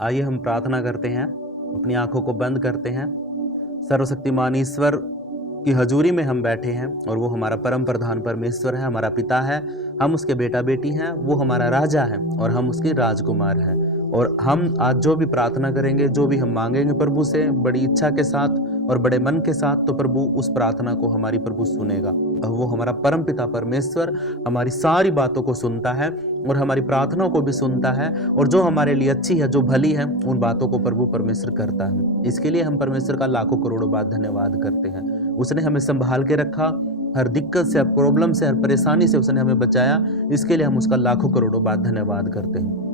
आइए हम प्रार्थना करते हैं, अपनी आंखों को बंद करते हैं। सर्वशक्तिमान ईश्वर की हजूरी में हम बैठे हैं और वो हमारा परम प्रधान परमेश्वर है, हमारा पिता है, हम उसके बेटा बेटी हैं, वो हमारा राजा है और हम उसके राजकुमार हैं। और हम आज जो भी प्रार्थना करेंगे, जो भी हम मांगेंगे प्रभु से बड़ी इच्छा के साथ और बड़े मन के साथ, तो प्रभु उस प्रार्थना को हमारी प्रभु सुनेगा। वो हमारा परम पिता परमेश्वर हमारी सारी बातों को सुनता है और हमारी प्रार्थनाओं को भी सुनता है, और जो हमारे लिए अच्छी है, जो भली है, उन बातों को प्रभु परमेश्वर करता है। इसके लिए हम परमेश्वर का लाखों करोड़ों बार धन्यवाद करते हैं। उसने हमें संभाल के रखा, हर दिक्कत से, हर प्रॉब्लम से, हर परेशानी से उसने हमें बचाया। इसके लिए हम उसका लाखों करोड़ों बार धन्यवाद करते हैं।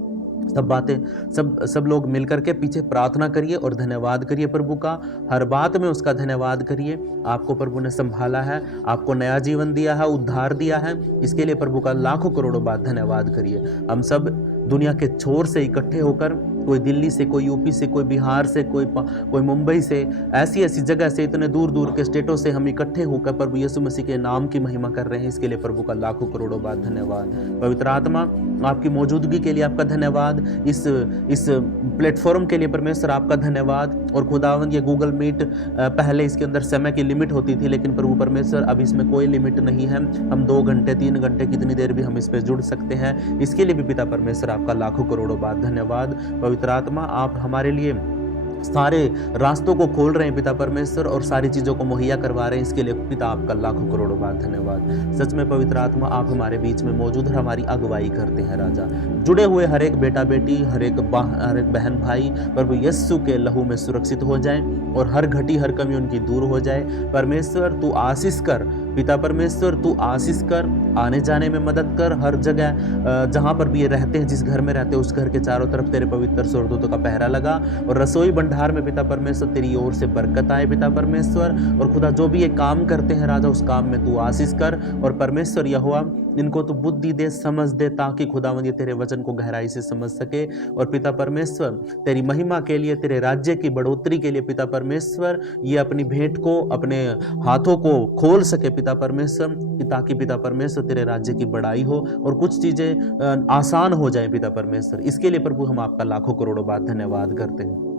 सब लोग मिलकर के पीछे प्रार्थना करिए और धन्यवाद करिए प्रभु का। हर बात में उसका धन्यवाद करिए। आपको प्रभु ने संभाला है, आपको नया जीवन दिया है, उद्धार दिया है। इसके लिए प्रभु का लाखों करोड़ों बार धन्यवाद करिए। हम सब दुनिया के छोर से इकट्ठे होकर, कोई दिल्ली से, कोई यूपी से, कोई बिहार से, कोई मुंबई से, ऐसी ऐसी जगह से, इतने दूर दूर के स्टेटों से हम इकट्ठे होकर प्रभु यीशु मसीह के नाम की महिमा कर रहे हैं। इसके लिए प्रभु का लाखों करोड़ों बार धन्यवाद। पवित्र आत्मा, आपकी मौजूदगी के लिए आपका धन्यवाद। इस प्लेटफॉर्म के लिए परमेश्वर आपका धन्यवाद। और खुदावंद, ये गूगल मीट पहले इसके अंदर समय की लिमिट होती थी, लेकिन प्रभु परमेश्वर अब इसमें कोई लिमिट नहीं है। हम 2 घंटे 3 घंटे कितनी देर भी हम इस पे जुड़ सकते हैं। इसके लिए भी पिता परमेश्वर आपका लाखों करोड़ों बार धन्यवाद। पवित्र आत्मा, आप हमारे लिए सारे रास्तों को खोल रहे हैं पिता परमेश्वर, और सारी चीज़ों को मुहैया करवा रहे हैं। इसके लिए पिता आपका लाखों करोड़ों बार धन्यवाद। सच में पवित्र आत्मा, आप हमारे बीच में मौजूद और हमारी अगुवाई करते हैं राजा। जुड़े हुए हर एक बेटा बेटी, हर एक बहन भाई प्रभु यीशु के लहू में सुरक्षित हो जाए और हर घटी हर कमी उनकी दूर हो जाए। परमेश्वर तू आशीष कर, पिता परमेश्वर तू आशीष कर, आने जाने में मदद कर। हर जगह जहाँ पर भी ये रहते हैं, जिस घर में रहते हैं, उस घर के चारों तरफ तेरे पवित्र स्वर्गदूतों का पहरा लगा। और रसोई भंडार में पिता परमेश्वर तेरी ओर से बरकत आए पिता परमेश्वर। और खुदा, जो भी ये काम करते हैं राजा, उस काम में तू आशीष कर। और परमेश्वर यहोवा, इनको तू बुद्धि दे, समझ दे, ताकि खुदावंद ये तेरे वचन को गहराई से समझ सके। और पिता परमेश्वर, तेरी महिमा के लिए, तेरे राज्य की बढ़ोतरी के लिए पिता परमेश्वर, ये अपनी भेंट को, अपने हाथों को खोल सके पिता परमेश्वर, ताकि पिता परमेश्वर तेरे राज्य की बढ़ाई हो और कुछ चीजें आसान हो जाए पिता परमेश्वर। इसके लिए प्रभु हम आपका लाखों करोड़ों बार धन्यवाद करते हैं।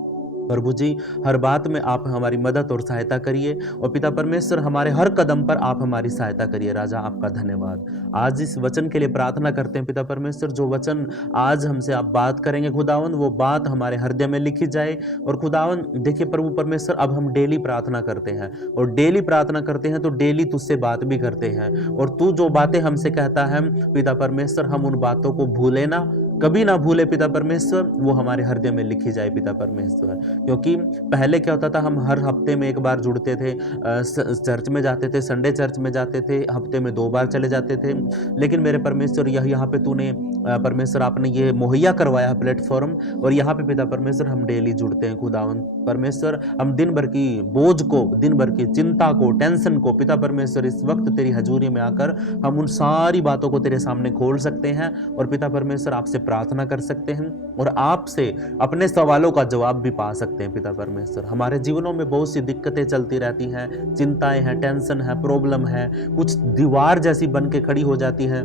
प्रभु जी, हर बात में आप हमारी मदद और सहायता करिए, और पिता परमेश्वर हमारे हर कदम पर आप हमारी सहायता करिए राजा। आपका धन्यवाद। आज इस वचन के लिए प्रार्थना करते हैं पिता परमेश्वर, जो वचन आज हमसे आप बात करेंगे खुदावन, वो बात हमारे हृदय में लिखी जाए। और खुदावन देखिए प्रभु परमेश्वर, अब हम डेली प्रार्थना करते हैं, और डेली प्रार्थना करते हैं तो डेली तुझसे बात भी करते हैं। और तू जो बातें हमसे कहता है पिता परमेश्वर, हम उन बातों को भूले ना, कभी ना भूले पिता परमेश्वर, वो हमारे हृदय में लिखी जाए पिता परमेश्वर। क्योंकि पहले क्या होता था, हम हर हफ्ते में एक बार जुड़ते थे, चर्च में जाते थे, संडे चर्च में जाते थे, हफ्ते में 2 बार चले जाते थे। लेकिन मेरे परमेश्वर, यहाँ पे तूने परमेश्वर आपने ये मुहैया करवाया है प्लेटफॉर्म, और यहाँ पे पिता परमेश्वर हम डेली जुड़ते हैं खुदावन परमेश्वर। हम दिन भर की बोझ को, दिन भर की चिंता को, टेंशन को पिता परमेश्वर, इस वक्त तेरी हजूरी में आकर हम उन सारी बातों को तेरे सामने खोल सकते हैं। और पिता परमेश्वर आपसे प्रार्थना कर सकते हैं, और आपसे अपने सवालों का जवाब भी पा सकते हैं पिता परमेश्वर। हमारे जीवनों में बहुत सी दिक्कतें चलती रहती हैं, चिंताएं हैं, टेंशन है, प्रॉब्लम है, कुछ दीवार जैसी बन के खड़ी हो जाती हैं।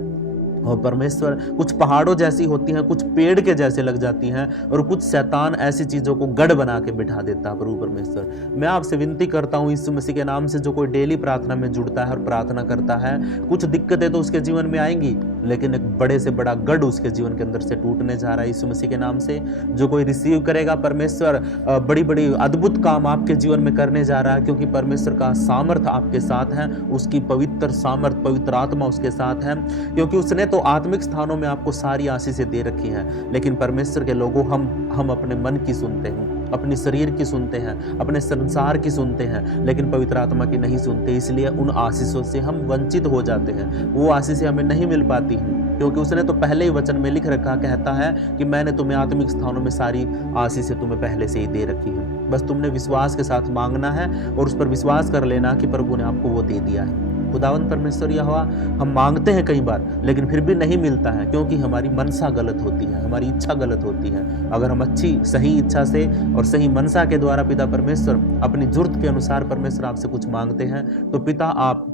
और परमेश्वर कुछ पहाड़ों जैसी होती हैं, कुछ पेड़ के जैसे लग जाती हैं, और कुछ शैतान ऐसी चीज़ों को गढ़ बना के बिठा देता है। प्रभु परमेश्वर, मैं आपसे विनती करता हूँ यीशु मसीह के नाम से, जो कोई डेली प्रार्थना में जुड़ता है और प्रार्थना करता है, कुछ दिक्कतें तो उसके जीवन में आएंगी, लेकिन एक बड़े से बड़ा गढ़ उसके जीवन के अंदर से टूटने जा रहा है यीशु मसीह के नाम से। जो कोई रिसीव करेगा परमेश्वर, बड़ी बड़ी अद्भुत काम आपके जीवन में करने जा रहा है, क्योंकि परमेश्वर का सामर्थ आपके साथ है, उसकी पवित्र सामर्थ, पवित्र आत्मा उसके साथ है। क्योंकि उसने तो आत्मिक स्थानों में आपको सारी आशीषें दे रखी हैं, लेकिन परमेश्वर के लोगों, हम अपने मन की सुनते हैं, अपने शरीर की सुनते हैं, अपने संसार की सुनते हैं, लेकिन पवित्र आत्मा की नहीं सुनते। इसलिए उन आशीषों से हम वंचित हो जाते हैं, वो आशीषें हमें नहीं मिल पाती हैं। क्योंकि उसने तो पहले ही वचन में लिख रखा, कहता है कि मैंने तुम्हें आत्मिक स्थानों में सारी आशीषें तुम्हें पहले से ही दे रखी है। बस तुमने विश्वास के साथ मांगना है और उस पर विश्वास कर लेना कि प्रभु ने आपको वो दे दिया है। खुदावंद परमेश्वर यहोवा, हम मांगते हैं कई बार, लेकिन फिर भी नहीं मिलता है, क्योंकि हमारी मनसा गलत होती है, हमारी इच्छा गलत होती है। अगर हम अच्छी सही इच्छा से और सही मनसा के द्वारा पिता परमेश्वर अपनी जरूरत के अनुसार परमेश्वर आपसे कुछ मांगते हैं, तो पिता आप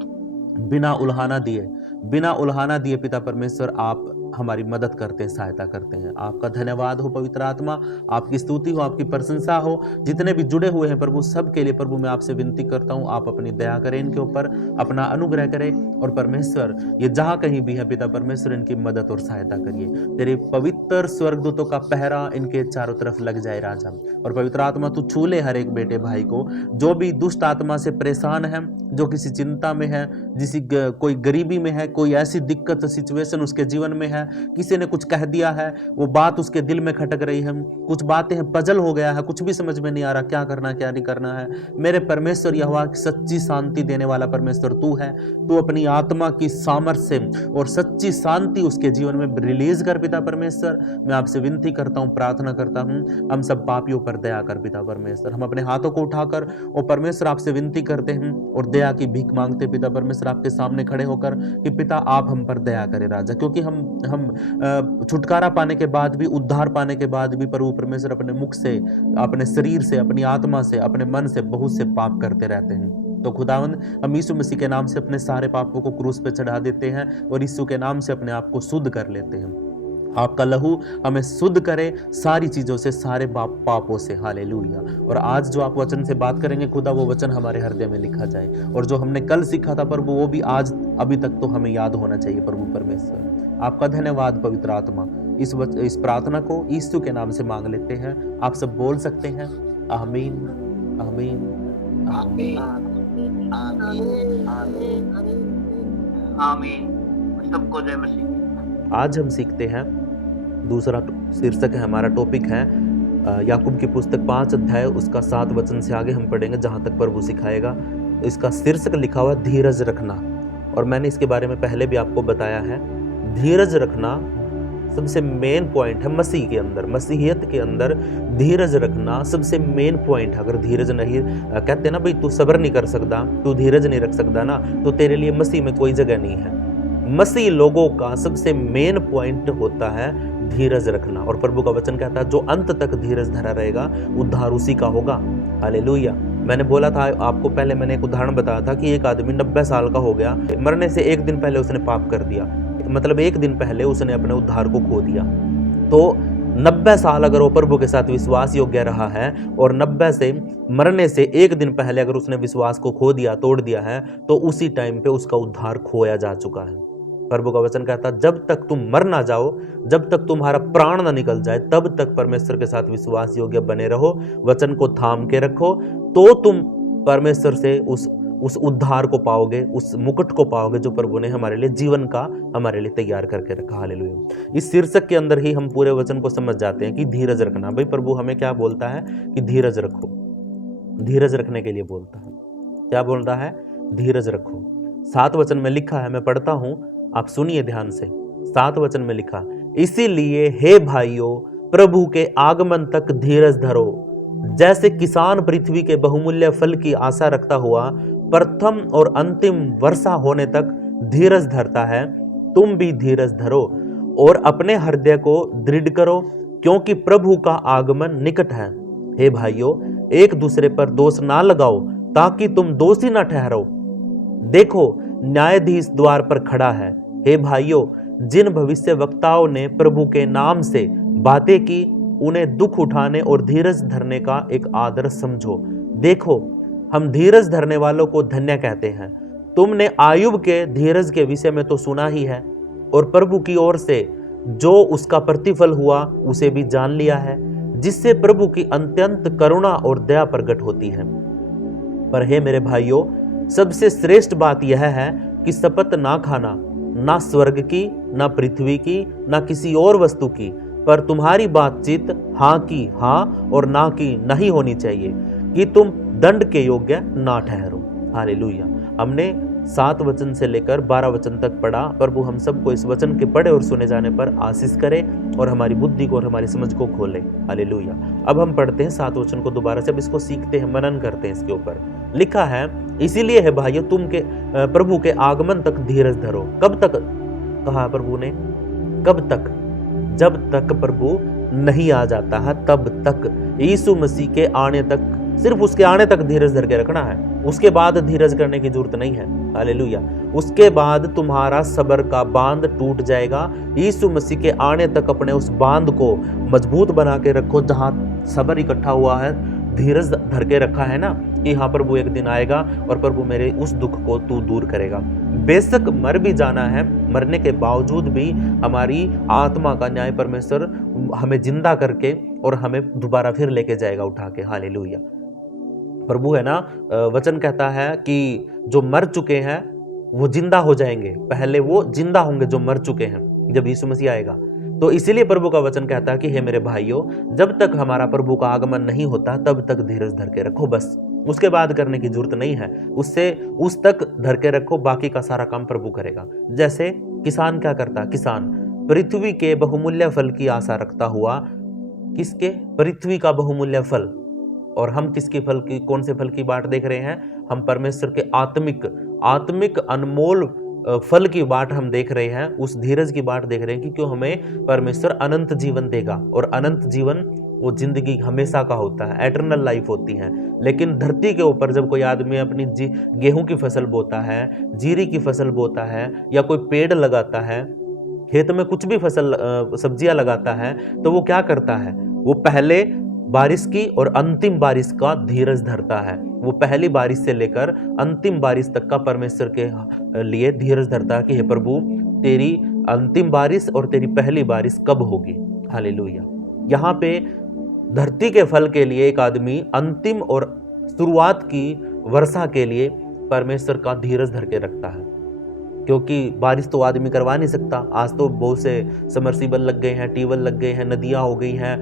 बिना उल्हाना दिए पिता परमेश्वर आप हमारी मदद करते हैं, सहायता करते हैं। आपका धन्यवाद हो पवित्र आत्मा, आपकी स्तुति हो, आपकी प्रशंसा हो। जितने भी जुड़े हुए हैं प्रभु, सबके लिए प्रभु मैं आपसे विनती करता हूँ, आप अपनी दया करें इनके ऊपर, अपना अनुग्रह करें। और परमेश्वर ये जहाँ कहीं भी है पिता परमेश्वर, इनकी मदद और सहायता करिए। तेरे पवित्र स्वर्गदूतों का पहरा इनके चारों तरफ लग जाए राजा। और पवित्र आत्मा तू छू ले हर एक बेटे भाई को, जो भी दुष्ट आत्मा से परेशान है, जो किसी चिंता में है, कोई गरीबी में है, कोई ऐसी दिक्कत सिचुएशन उसके जीवन में है, किसी ने कुछ कह दिया है, वो बात उसके दिल में खटक रही है, कुछ बातें हैं, पजल हो गया है, कुछ भी समझ में नहीं आ रहा क्या करना क्या नहीं करना है। मेरे परमेश्वर यहोवा सच्ची शांति देने वाला परमेश्वर तू है। तू अपनी आत्मा की सामर्थ्य से और सच्ची शांति उसके जीवन में रिलीज कर पिता परमेश्वर। मैं आपसे विनती करता हूँ, प्रार्थना करता हूँ, हम सब पापियों पर दया कर पिता परमेश्वर। हम अपने हाथों को उठाकर और परमेश्वर आपसे विनती करते हैं और दया की भीख मांगते पिता परमेश्वर आपके सामने खड़े होकर कि पिता आप हम पर दया करें राजा। क्योंकि हम छुटकारा पाने के बाद भी, उद्धार पाने के बाद भी प्रभु परमेश्वर अपने मुख से, अपने शरीर से, अपनी आत्मा से, अपने मन से बहुत से पाप करते रहते हैं। तो खुदावंद हम यीशु मसीह के नाम से अपने सारे पापों को क्रूस पे चढ़ा देते हैं और यीशु के नाम से अपने आप को शुद्ध कर लेते हैं। आपका लहू हमें शुद्ध करे सारी चीजों से, सारे पापों से। हालेलुया। और आज जो आप वचन से बात करेंगे खुदा, वो वचन हमारे हृदय में लिखा जाए। और जो हमने कल सीखा था प्रभु, वो भी आज अभी तक तो हमें याद होना चाहिए प्रभु परमेश्वर। आपका धन्यवाद पवित्र आत्मा। इस प्रार्थना को यीशु के नाम से मांग लेते हैं। आप सब बोल सकते हैं आमीन आमीन आमीन आमीन। सबको जय मसीह। आज हम सीखते हैं दूसरा शीर्षक है, हमारा टॉपिक है याकूब की पुस्तक 5 अध्याय उसका 7 वचन से आगे हम पढ़ेंगे जहाँ तक प्रभु सिखाएगा। इसका शीर्षक लिखा हुआ धीरज रखना। और मैंने इसके बारे में पहले भी आपको बताया है। धीरज रखना सबसे मेन पॉइंट है मसीह के अंदर, मसीहियत के अंदर धीरज रखना सबसे मेन पॉइंट है। अगर धीरज नहीं, कहते ना भाई तू सब्र नहीं कर सकता, तू धीरज नहीं रख सकता ना, तो तेरे लिए मसीह में कोई जगह नहीं है। मसीह लोगों का सबसे मेन पॉइंट होता है धीरज रखना। और प्रभु का वचन कहता है जो अंत तक धीरज धरा रहेगा उद्धार उसी का होगा। हालेलुया। मैंने बोला था आपको, पहले मैंने एक उदाहरण बताया था कि एक आदमी 90 साल का हो गया, मरने से एक दिन पहले उसने पाप कर दिया, मतलब एक दिन पहले उसने अपने उद्धार को खो दिया। तो 90 साल अगर वो प्रभु के साथ विश्वास योग्य रहा है और 90 से मरने से एक दिन पहले अगर उसने विश्वास को खो दिया, तोड़ दिया है, तो उसी टाइम पे उसका उद्धार खोया जा चुका है। प्रभु का वचन कहता है जब तक तुम मर ना जाओ, जब तक तुम्हारा प्राण ना निकल जाए, तब तक परमेश्वर के साथ विश्वास योग्य बने रहो, वचन को थाम के रखो, तो तुम परमेश्वर से उस उद्धार को पाओगे, उस मुकुट को पाओगे जो प्रभु ने हमारे लिए जीवन का हमारे लिए तैयार करके रखा। हालेलुया। इस शीर्षक के अंदर ही हम पूरे वचन को समझ जाते हैं कि धीरज रखना। भाई प्रभु हमें क्या बोलता है कि धीरज रखो, धीरज रखने के लिए बोलता है। क्या बोल रहा है? धीरज रखो। 7 वचन में लिखा है, मैं पढ़ता हूं, आप सुनिए ध्यान से। 7 वचन में लिखा, इसीलिए हे भाइयों प्रभु के आगमन तक धीरज धरो। जैसे किसान पृथ्वी के बहुमूल्य फल की आशा रखता हुआ प्रथम और अंतिम वर्षा होने तक धीरज धरता है, तुम भी धीरज धरो और अपने हृदय को दृढ़ करो, क्योंकि प्रभु का आगमन निकट है। हे भाइयों, एक दूसरे पर दोष ना लगाओ ताकि तुम दोषी ना ठहरो। देखो न्यायाधीश द्वार पर खड़ा है। हे भाइयों, जिन भविष्य वक्ताओं ने प्रभु के नाम से बातें की, उन्हें दुख उठाने और धीरज धरने का एक आदर्श समझो। देखो हम धीरज धरने वालों को धन्य कहते हैं। तुमने आयुब के धीरज के विषय में तो सुना ही है, और प्रभु की ओर से जो उसका प्रतिफल हुआ उसे भी जान लिया है, जिससे प्रभु की अत्यंत करुणा और दया प्रकट होती है। पर हे मेरे भाइयों, सबसे श्रेष्ठ बात यह है कि शपथ ना खाना, ना स्वर्ग की, ना पृथ्वी की, ना किसी और वस्तु की, पर तुम्हारी बातचीत हाँ की हाँ और ना की नहीं होनी चाहिए, कि तुम दंड के योग्य ना ठहरो। हालेलुया। हमने 7 वचन से लेकर 12 वचन तक पढ़ा। प्रभु हम सबको इस वचन के पढ़े और सुने जाने पर आशीष करे और हमारी बुद्धि को और हमारी समझ को खोले। हालेलुया। अब हम पढ़ते हैं 7 वचन को दोबारा से, अब इसको सीखते हैं, मनन करते हैं इसके ऊपर। लिखा है, इसीलिए है भाइयों तुम के प्रभु के आगमन तक धीरज धरो। कब तक कहा प्रभु ने? कब तक? जब तक प्रभु नहीं आ जाता है, तब तक। यीशु मसीह के आने तक सिर्फ उसके आने तक धीरज धर के रखना है, उसके बाद धीरज करने की जरूरत नहीं है। हालेलुया। उसके बाद तुम्हारा सब्र का बांध टूट जाएगा। यीशु मसीह के आने तक अपने उस बांध को मजबूत बना के रखो, जहां सब्र इकट्ठा हुआ है, धीरज धर के रखा है ना, कि हाँ प्रभु एक दिन आएगा और प्रभु मेरे उस दुख को तू दूर करेगा। बेशक मर भी जाना है, मरने के बावजूद भी हमारी आत्मा का न्याय परमेश्वर हमें जिंदा करके और हमें दोबारा फिर लेके जाएगा उठा के। हालेलुया। प्रभु है ना, वचन कहता है कि जो मर चुके हैं वो जिंदा हो जाएंगे, पहले वो जिंदा होंगे जो मर चुके हैं जब यीशु मसीह आएगा। तो इसीलिए प्रभु का वचन कहता है कि हे मेरे भाइयों, जब तक हमारा प्रभु का आगमन नहीं होता तब तक धीरज धर के रखो, बस उसके बाद करने की जरूरत नहीं है। उससे उस तक धर के रखो, बाकी का सारा काम प्रभु करेगा। जैसे किसान क्या करता, किसान पृथ्वी के बहुमूल्य फल की आशा रखता हुआ, किसके? पृथ्वी का बहुमूल्य फल। और हम किसके फल की, कौन से फल की बाट देख रहे हैं? हम परमेश्वर के आत्मिक अनमोल फल की बाट हम देख रहे हैं, उस धीरज की बाट देख रहे हैं कि क्यों हमें परमेश्वर अनंत जीवन देगा। और अनंत जीवन वो जिंदगी हमेशा का होता है, एटर्नल लाइफ होती है। लेकिन धरती के ऊपर जब कोई आदमी अपनी गेहूं की फसल बोता है, जीरी की फसल बोता है, या कोई पेड़ लगाता है, खेत में कुछ भी फसल सब्जियां लगाता है, तो वो क्या करता है? वो पहले बारिश की और अंतिम बारिश का धीरज धरता है। वो पहली बारिश से लेकर अंतिम बारिश तक का परमेश्वर के लिए धीरज धरता है कि हे प्रभु, तेरी अंतिम बारिश और तेरी पहली बारिश कब होगी। हालेलुया। यहाँ पे धरती के फल के लिए एक आदमी अंतिम और शुरुआत की वर्षा के लिए परमेश्वर का धीरज धर के रखता है, क्योंकि बारिश तो आदमी करवा नहीं सकता। आज तो बहुत से समरसीबल लग गए हैं, ट्यूबवेल लग गए हैं, नदियाँ हो गई हैं,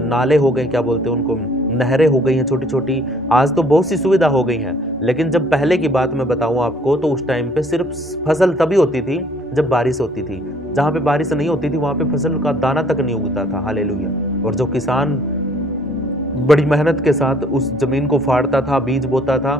नाले हो गए, क्या बोलते हैं उनको, नहरें हो गई हैं छोटी छोटी। आज तो बहुत सी सुविधा हो गई हैं। लेकिन जब पहले की बात मैं बताऊं आपको, तो उस टाइम पे सिर्फ फसल तभी होती थी जब बारिश होती थी। जहाँ पे बारिश नहीं होती थी वहाँ पे फसल का दाना तक नहीं उगता था। हालेलुया। और जो किसान बड़ी मेहनत के साथ उस जमीन को फाड़ता था, बीज बोता था,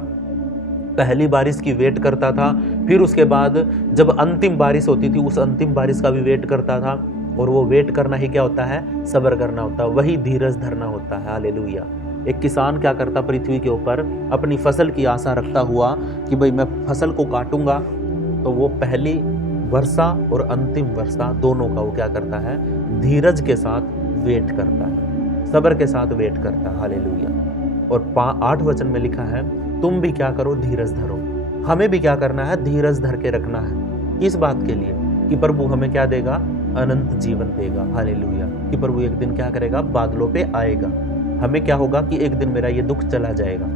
पहली बारिश की वेट करता था, फिर उसके बाद जब अंतिम बारिश होती थी उस अंतिम बारिश का भी वेट करता था। और वो वेट करना ही क्या होता है? सब्र करना होता है, वही धीरज धरना होता है। हालेलुया। एक किसान क्या करता? पृथ्वी के ऊपर अपनी फसल की आशा रखता हुआ कि भाई मैं फसल को काटूंगा, तो वो पहली वर्षा और अंतिम वर्षा दोनों का वो क्या करता है? धीरज के साथ वेट करता है, सब्र के साथ वेट करता है। हालेलुया। और 8 वचन में लिखा है, तुम भी क्या करो? धीरज धरो। हमें भी क्या करना है? धीरज धर के रखना है। इस बात के लिए कि प्रभु हमें क्या देगा? अनंत जीवन देगा। हालेलुया। कि प्रभु एक दिन क्या करेगा? बादलों पे आएगा। हमें क्या होगा कि एक दिन मेरा ये दुख चला जाएगा।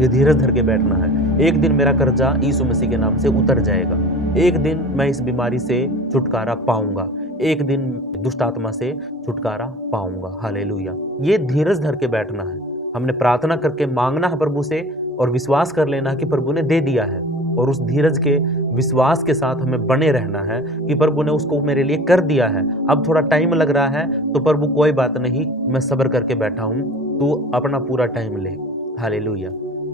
ये धीरज धर के बैठना है। एक दिन मेरा कर्जा यीशु मसीह के नाम से उतर जाएगा। एक दिन मैं इस बीमारी से छुटकारा पाऊंगा। एक दिन दुष्ट आत्मा से छुटकारा पाऊंगा। हालेलुया। ये धीरज धर के बैठना है। हमने प्रार्थना करके मांगना है प्रभु से, और विश्वास कर लेना कि प्रभु ने दे दिया है। और उस धीरज के विश्वास के साथ हमें बने रहना है कि प्रभु ने उसको मेरे लिए कर दिया है। अब थोड़ा टाइम लग रहा है तो प्रभु कोई बात नहीं, मैं सब्र करके बैठा हूं, तू अपना पूरा टाइम ले। हालेलुया।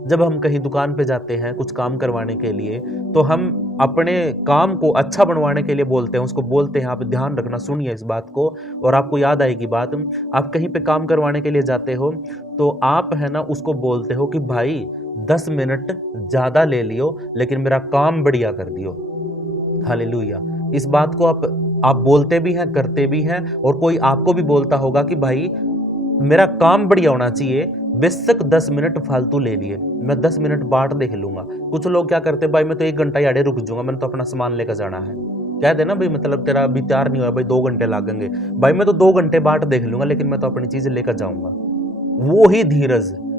जब हम कहीं दुकान पे जाते हैं कुछ काम करवाने के लिए, तो हम अपने काम को अच्छा बनवाने के लिए बोलते हैं, उसको बोलते हैं। आप ध्यान रखना, सुनिए इस बात को, और आपको याद आएगी बात। आप कहीं पे काम करवाने के लिए जाते हो तो आप है ना उसको बोलते हो कि भाई 10 मिनट ज़्यादा ले लियो, लेकिन मेरा काम बढ़िया कर दियो। हालेलुया। इस बात को आप बोलते भी हैं, करते भी हैं। और कोई आपको भी बोलता होगा कि भाई मेरा काम बढ़िया होना चाहिए, बेशक 10 मिनट फालतू ले लिए, मैं 10 मिनट बाट देख लूंगा। कुछ लोग क्या करते, भाई मैं तो 1 घंटा याडे रुक जाऊंगा, मैंने तो अपना सामान लेकर जाना है। कह देना भाई, मतलब तेरा अभी तैयार नहीं हुआ भाई, 2 घंटे लगेंगे, भाई मैं तो 2 घंटे बाट देख लूंगा, लेकिन मैं तो अपनी चीज लेकर जाऊंगा।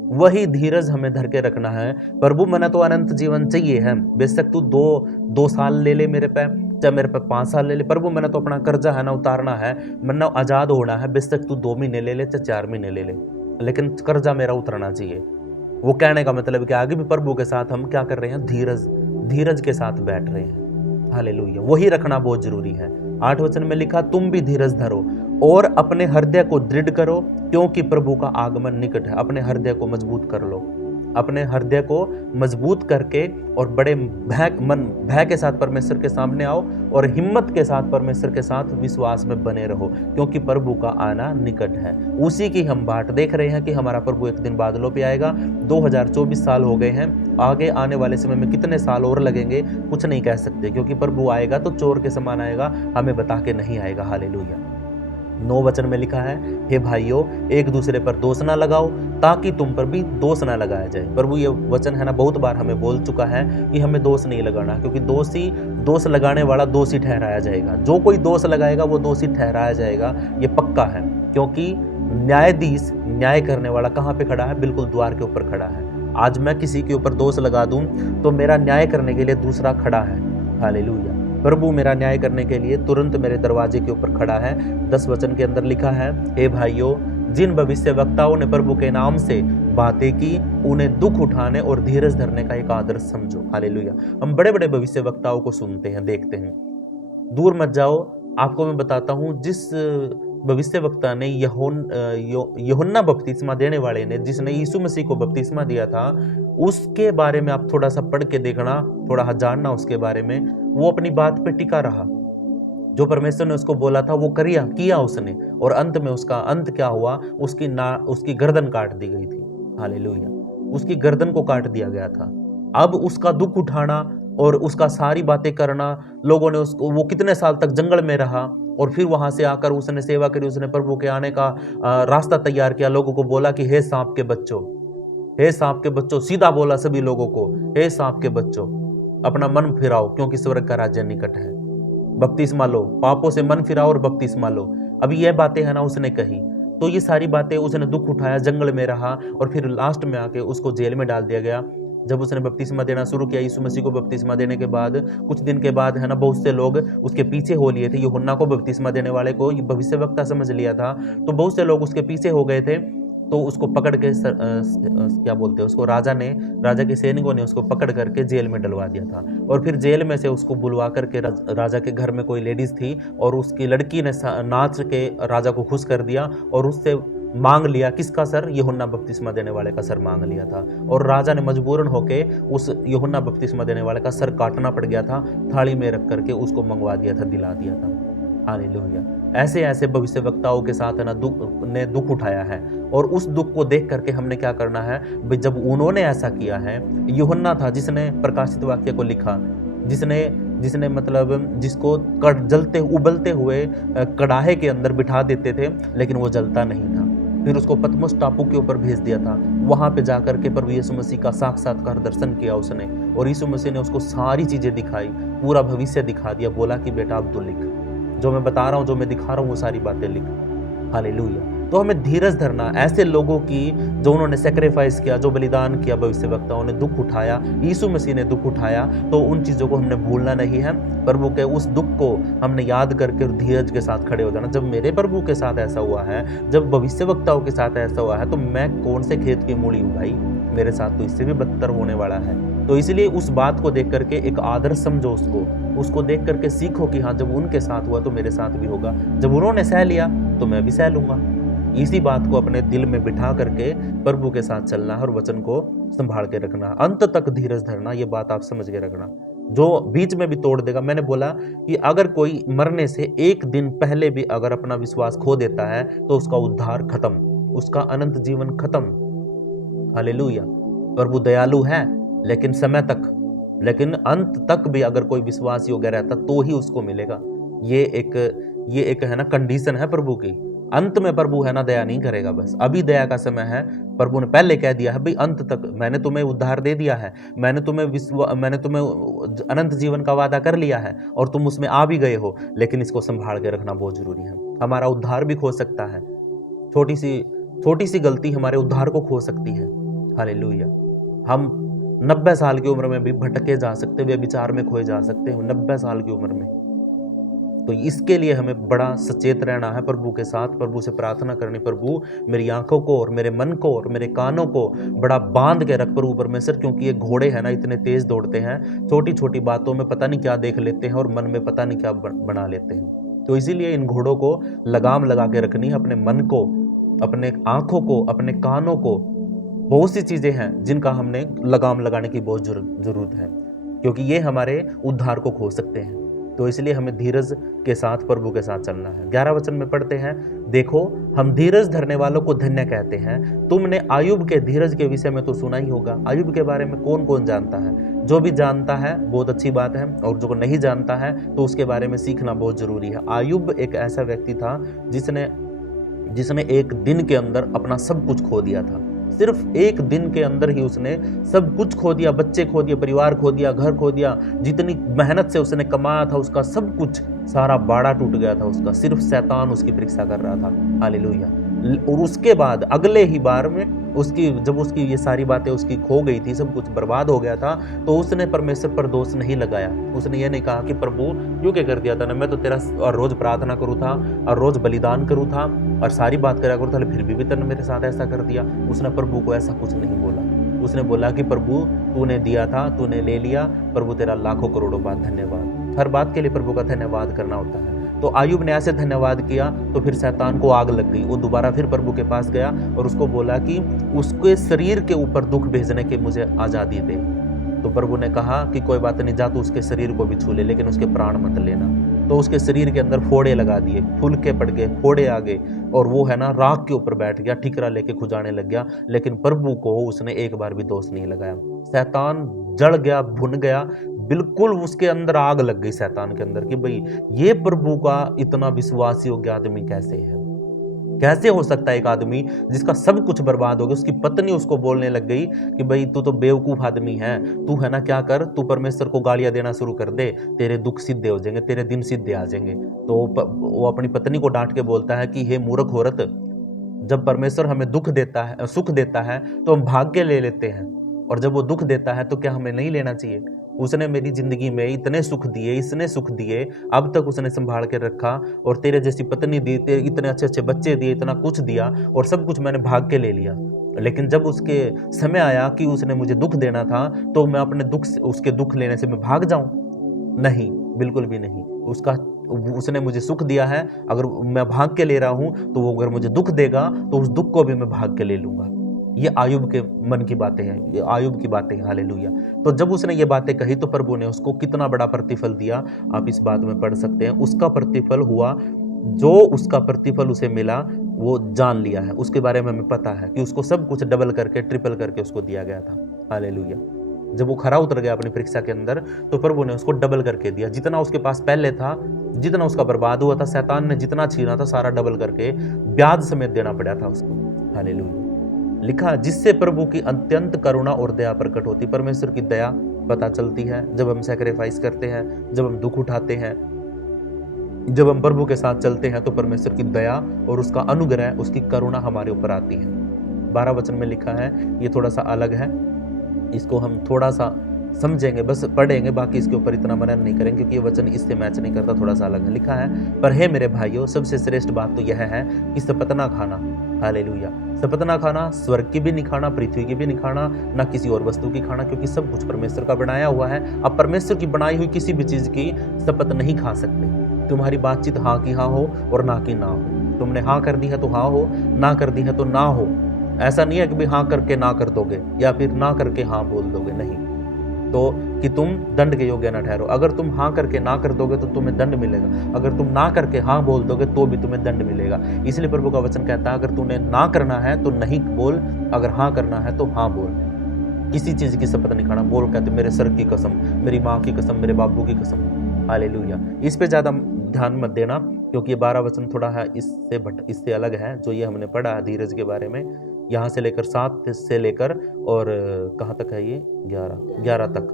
वही धीरज हमें धर के रखना है। प्रभु मैंने तो अनंत जीवन चाहिए है, बेशक तू 2 साल ले ले मेरे पे, चाहे मेरे पे 5 साल ले ले। प्रभु मैंने तो अपना कर्जा है ना उतारना है, मैंने आजाद होना है, बेशक तू 2 महीने ले ले, चाहे 4 महीने ले ले, लेकिन कर्जा मेरा उतरना चाहिए। वो कहने का मतलब कि आगे भी प्रभु के साथ हम क्या कर रहे हैं? धीरज के साथ बैठ रहे हैं। हालेलुया। वही रखना बहुत जरूरी है। 8 वचन में लिखा, तुम भी धीरज धरो और अपने हृदय को दृढ़ करो, क्योंकि प्रभु का आगमन निकट है। अपने हृदय को मजबूत कर लो, अपने हृदय को मजबूत करके और बड़े भय के साथ परमेश्वर के सामने आओ और हिम्मत के साथ परमेश्वर के साथ विश्वास में बने रहो, क्योंकि प्रभु का आना निकट है। उसी की हम बाट देख रहे हैं कि हमारा प्रभु एक दिन बादलों पे आएगा। 2024 साल हो गए हैं, आगे आने वाले समय में कितने साल और लगेंगे कुछ नहीं कह सकते, क्योंकि प्रभु आएगा तो चोर के समान आएगा, हमें बता के नहीं आएगा। हालेलुया। 9 वचन में लिखा है, हे भाइयों एक दूसरे पर दोष ना लगाओ ताकि तुम पर भी दोष ना लगाया जाए। प्रभु ये वचन है ना बहुत बार हमें बोल चुका है कि हमें दोष नहीं लगाना, क्योंकि दोष लगाने वाला दोषी ठहराया जाएगा। जो कोई दोष लगाएगा वो दोषी ठहराया जाएगा, ये पक्का है। क्योंकि न्यायाधीश न्याय करने वाला कहाँ पे खड़ा है? बिल्कुल द्वार के ऊपर खड़ा है। आज मैं किसी के ऊपर दोष लगा दूं तो मेरा न्याय करने के लिए दूसरा खड़ा है। हालेलुया। प्रभु मेरा न्याय करने के लिए तुरंत मेरे दरवाजे के ऊपर खड़ा है। 10 वचन के अंदर लिखा है, हे भाइयों जिन भविष्यवक्ताओं ने प्रभु के नाम से बातें की उन्हें दुख उठाने और धीरज धरने का एक आदर्श समझो। हालेलुया। हम बड़े बड़े भविष्यवक्ताओं को सुनते हैं, देखते हैं, दूर मत जाओ। आपको मैं बताता हूँ, जिस भविष्यवक्ता ने यूहन्ना बपतिस्मा देने वाले ने, जिसने यीशु मसीह को बपतिस्मा दिया था, उसके बारे में आप थोड़ा सा पढ़ के देखना, थोड़ा जानना उसके बारे में। वो अपनी बात पे टिका रहा, जो परमेश्वर ने उसको बोला था वो किया उसने, और अंत में उसका अंत क्या हुआ? उसकी गर्दन काट दी गई थी। हालेलुया। उसकी गर्दन को काट दिया गया था। अब उसका दुख उठाना और उसका सारी बातें करना, लोगों ने उसको, वो कितने साल तक जंगल में रहा और फिर वहां से आकर उसने सेवा करी, उसने प्रभु के आने का रास्ता तैयार किया। लोगों को बोला कि हे सांप के बच्चों, हे सांप के बच्चों, सीधा बोला सभी लोगों को, हे सांप के बच्चों अपना मन फिराओ क्योंकि स्वर्ग का राज्य निकट है। बपतिस्मा लो, पापों से मन फिराओ और बपतिस्मा लो। अभी यह बातें है ना उसने कही, तो ये सारी बातें उसने दुख उठाया, जंगल में रहा और फिर लास्ट में आके उसको जेल में डाल दिया गया। जब उसने बपतिस्मा देना शुरू किया, यीशु मसीह को बपतिस्मा देने के बाद कुछ दिन के बाद है ना बहुत से लोग उसके पीछे हो लिए थे। यूहन्ना को बपतिस्मा देने वाले को भविष्यवक्ता समझ लिया था, तो बहुत से लोग उसके पीछे हो गए थे। तो उसको पकड़ के क्या बोलते हैं उसको, राजा के सैनिकों ने उसको पकड़ करके जेल में डलवा दिया था। और फिर जेल में से उसको बुलवा करके राजा के घर में कोई लेडीज थी और उसकी लड़की ने नाच के राजा को खुश कर दिया और उससे मांग लिया, किसका सर? यूहन्ना बपतिस्मा देने वाले का सर मांग लिया था। और राजा ने मजबूरन होके उस यूहन्ना बपतिस्मा देने वाले का सर काटना पड़ गया था, थाली में रख करके उसको मंगवा दिया था, दिला दिया था। हालेलुया। ऐसे ऐसे भविष्यवक्ताओं के साथ है ना दुख उठाया है, और उस दुख को देख करके हमने क्या करना है? जब उन्होंने ऐसा किया है, यूहन्ना था जिसने प्रकाशित वाक्य को लिखा, जिसने मतलब जिसको जलते उबलते हुए कड़ाहे के अंदर बिठा देते थे लेकिन वो जलता नहीं था। फिर उसको पतमोस टापू के ऊपर भेज दिया था। वहां पे जाकर के प्रभु यीशु मसीह का साक्षात्कार दर्शन किया उसने, और यीशु मसीह ने उसको सारी चीजें दिखाई, पूरा भविष्य दिखा दिया। बोला कि बेटा अब तो लिख, जो मैं बता रहा हूँ, जो मैं दिखा रहा हूँ, वो सारी बातें लिख। हालेलुया। तो हमें धीरज धरना, ऐसे लोगों की जो उन्होंने सेक्रीफाइस किया, जो बलिदान किया, भविष्यवक्ताओं ने दुख उठाया, यीशु मसीह ने दुख उठाया, तो उन चीज़ों को हमने भूलना नहीं है। प्रभु के उस दुख को हमने याद करके धीरज के साथ खड़े हो जाना। जब मेरे प्रभु के साथ ऐसा हुआ है, जब भविष्यवक्ताओं के साथ ऐसा हुआ है, तो मैं कौन से खेत की मूली हूँ भाई? मेरे साथ तो इससे भी बदतर होने वाला है। तो इसलिए उस बात को देख करके एक आदर्श समझो उसको देख करके सीखो कि हाँ, जब उनके साथ हुआ तो मेरे साथ भी होगा, जब उन्होंने सह लिया तो मैं भी सह लूंगा। इसी बात को अपने दिल में बिठा करके प्रभु के साथ चलना है और वचन को संभाल के रखना, अंत तक धीरज धरना। ये बात आप समझ के रखना। जो बीच में भी तोड़ देगा, मैंने बोला कि अगर कोई मरने से एक दिन पहले भी अगर अपना विश्वास खो देता है तो उसका उद्धार खत्म, उसका अनंत जीवन खत्म। हालेलुया। प्रभु दयालु है लेकिन समय तक, लेकिन अंत तक भी अगर कोई विश्वास योग्य रहता तो ही उसको मिलेगा। ये एक है ना कंडीशन है प्रभु की। अंत में प्रभु है ना दया नहीं करेगा, बस अभी दया का समय है। प्रभु ने पहले कह दिया है भाई अंत तक मैंने तुम्हें उद्धार दे दिया है, मैंने तुम्हें अनंत जीवन का वादा कर लिया है और तुम उसमें आ भी गए हो, लेकिन इसको संभाल के रखना बहुत जरूरी है। हमारा उद्धार भी खो सकता है, छोटी सी गलती हमारे उद्धार को खो सकती है। हालेलुया। हम 90 साल की उम्र में भी भटके जा सकते, वे विचार में खोए जा सकते हैं 90 साल की उम्र में। तो इसके लिए हमें बड़ा सचेत रहना है प्रभु के साथ, प्रभु से प्रार्थना करनी, प्रभु मेरी आंखों को और मेरे मन को और मेरे कानों को बड़ा बांध के रख प्रभु परमेश्वर, क्योंकि ये घोड़े हैं ना इतने तेज दौड़ते हैं, छोटी छोटी बातों में पता नहीं क्या देख लेते हैं और मन में पता नहीं क्या बना लेते हैं। तो इसीलिए इन घोड़ों को लगाम लगा के रखनी है, अपने मन को, अपने आंखों को, अपने कानों को बहुत सी चीज़ें हैं जिनका हमने लगाम लगाने की बहुत ज़रूरत है, क्योंकि ये हमारे उद्धार को खो सकते हैं। तो इसलिए हमें धीरज के साथ प्रभु के साथ चलना है। 11 वचन में पढ़ते हैं, देखो हम धीरज धरने वालों को धन्य कहते हैं। तुमने आयुब के धीरज के विषय में तो सुना ही होगा। आयुब के बारे में कौन कौन जानता है? जो भी जानता है बहुत अच्छी बात है, और जो नहीं जानता है तो उसके बारे में सीखना बहुत ज़रूरी है। आयुब एक ऐसा व्यक्ति था जिसने एक दिन के अंदर अपना सब कुछ खो दिया था। सिर्फ एक दिन के अंदर ही उसने सब कुछ खो दिया, बच्चे खो दिए, परिवार खो दिया, घर खो दिया, जितनी मेहनत से उसने कमाया था उसका सब कुछ, सारा बाड़ा टूट गया था उसका। सिर्फ शैतान उसकी परीक्षा कर रहा था। हालेलुया। और उसके बाद अगले ही बार में जब उसकी ये सारी बातें उसकी खो गई थी, सब कुछ बर्बाद हो गया था, तो उसने परमेश्वर पर दोष नहीं लगाया। उसने ये नहीं कहा कि प्रभु क्यों क्या कर दिया था ना, मैं तो तेरा और रोज प्रार्थना करूँ था और रोज बलिदान करूँ था और सारी बात करा करूँ था, फिर भी तूने मेरे साथ ऐसा कर दिया। उसने प्रभु को ऐसा कुछ नहीं बोला। उसने बोला कि प्रभु तूने दिया था, तूने ले लिया, प्रभु तेरा लाखों करोड़ों बात धन्यवाद। हर बात के लिए प्रभु का धन्यवाद करना होता है। तो आयुब ने ऐसे धन्यवाद किया तो फिर शैतान को आग लग गई। वो दोबारा फिर प्रभु के पास गया और उसको बोला कि उसके शरीर के ऊपर दुख भेजने की मुझे आज़ादी दे। तो प्रभु ने कहा कि कोई बात नहीं, जा तू उसके शरीर को भी छू ले, लेकिन उसके प्राण मत लेना। तो उसके शरीर के अंदर फोड़े लगा दिए, फूल के पड़ गए, फोड़े आ गए, और वो है ना राख के ऊपर बैठ गया, ठिकरा लेके खुजाने लग गया। लेकिन प्रभु को उसने एक बार भी दोष नहीं लगाया। शैतान जड़ गया, भुन गया, बिल्कुल उसके अंदर आग लग गई शैतान के अंदर कि भाई ये प्रभु का इतना विश्वासी योग्य आदमी कैसे है? कैसे हो सकता है एक आदमी जिसका सब कुछ बर्बाद हो गया? उसकी पत्नी उसको बोलने लग गई कि भाई तू तो बेवकूफ आदमी है, तू है ना क्या कर, तू परमेश्वर को गालियां देना शुरू कर दे, तेरे दुख सिद्धे हो जाएंगे, तेरे दिन सिद्धे आ जाएंगे। तो वो अपनी पत्नी को डांट के बोलता है कि हे मूर्ख औरत, जब परमेश्वर हमें दुख देता है, सुख देता है तो हम भाग के ले लेते हैं, और जब वो दुख देता है तो क्या हमें नहीं लेना चाहिए? उसने मेरी जिंदगी में इतने सुख दिए, इतने सुख दिए, अब तक उसने संभाल के रखा, और तेरे जैसी पत्नी दी, तेरे इतने अच्छे अच्छे बच्चे दिए, इतना कुछ दिया, और सब कुछ मैंने भाग के ले लिया। लेकिन जब उसके समय आया कि उसने मुझे दुख देना था, तो मैं अपने उसके दुख लेने से मैं भाग जाऊं? नहीं, बिल्कुल भी नहीं। उसने मुझे सुख दिया है, अगर मैं भाग के ले रहा हूं तो वो अगर मुझे दुख देगा तो उस दुख को भी मैं भाग के ले लूंगा। ये आयुब के मन की बातें हैं, ये आयुब की बातें हैं। हालेलुया। तो जब उसने ये बातें कही तो प्रभु ने उसको कितना बड़ा प्रतिफल दिया, आप इस बात में पढ़ सकते हैं। उसका प्रतिफल हुआ, जो उसका प्रतिफल उसे मिला वो जान लिया है, उसके बारे में हमें पता है कि उसको सब कुछ डबल करके, ट्रिपल करके उसको दिया गया था। हालेलुया। जब वो खरा उतर गया अपनी परीक्षा के अंदर, तो प्रभु ने उसको डबल करके दिया। जितना उसके पास पहले था, जितना उसका बर्बाद हुआ था, शैतान ने जितना छीना था, सारा डबल करके ब्याज समेत देना पड़ा था उसको। हालेलुया। लिखा, जिससे प्रभु की अत्यंत करुणा और दया प्रकट होती। परमेश्वर की दया पता चलती है जब हम सैक्रिफाइस करते हैं, जब हम दुख उठाते हैं, जब हम प्रभु के साथ चलते हैं, तो परमेश्वर की दया और उसका अनुग्रह, उसकी करुणा हमारे ऊपर आती है। 12 वचन में लिखा है, ये थोड़ा सा अलग है, इसको हम थोड़ा सा समझेंगे, बस पढ़ेंगे, बाकी इसके ऊपर इतना मनन नहीं करेंगे क्योंकि ये वचन इससे मैच नहीं करता, थोड़ा सा अलग है। लिखा है, पर हे मेरे भाइयों, सबसे श्रेष्ठ बात तो यह है कि शपथ ना खाना। हालेलुया। शपथ ना खाना, स्वर्ग की भी नहीं खाना, पृथ्वी की भी नहीं खाना, ना किसी और वस्तु की खाना, क्योंकि सब कुछ परमेश्वर का बनाया हुआ है। अब परमेश्वर की बनाई हुई किसी भी चीज की शपथ नहीं खा सकते। तुम्हारी बातचीत हाँ की हाँ हो और ना की ना हो। तुमने हाँ कर दी है तो हाँ हो, ना कर दी है तो ना हो। ऐसा नहीं है कि भाई हाँ करके ना कर दोगे या फिर ना करके हाँ बोल दोगे, नहीं, तो कि तुम दंड के योग्य ना ठहरो। अगर तुम हाँ करके ना कर दोगे तो तुम्हें दंड मिलेगा, अगर तुम ना करके हाँ बोल दोगे तो भी तुम्हें दंड मिलेगा। इसलिए प्रभु का वचन कहता है, अगर तूने ना करना है तो नहीं बोल, अगर हाँ करना है तो हाँ बोल। किसी चीज की शपथ नहीं खाना। बोल कहते मेरे सर की कसम, मेरी माँ की कसम, मेरे बाबू की कसम। हालेलुया। इस पे ज्यादा ध्यान मत देना क्योंकि ये 12 वचन थोड़ा है इससे अलग है जो ये हमने पढ़ा है धीरज के बारे में। यहाँ से लेकर 7 से लेकर और कहाँ तक है ये 11 तक,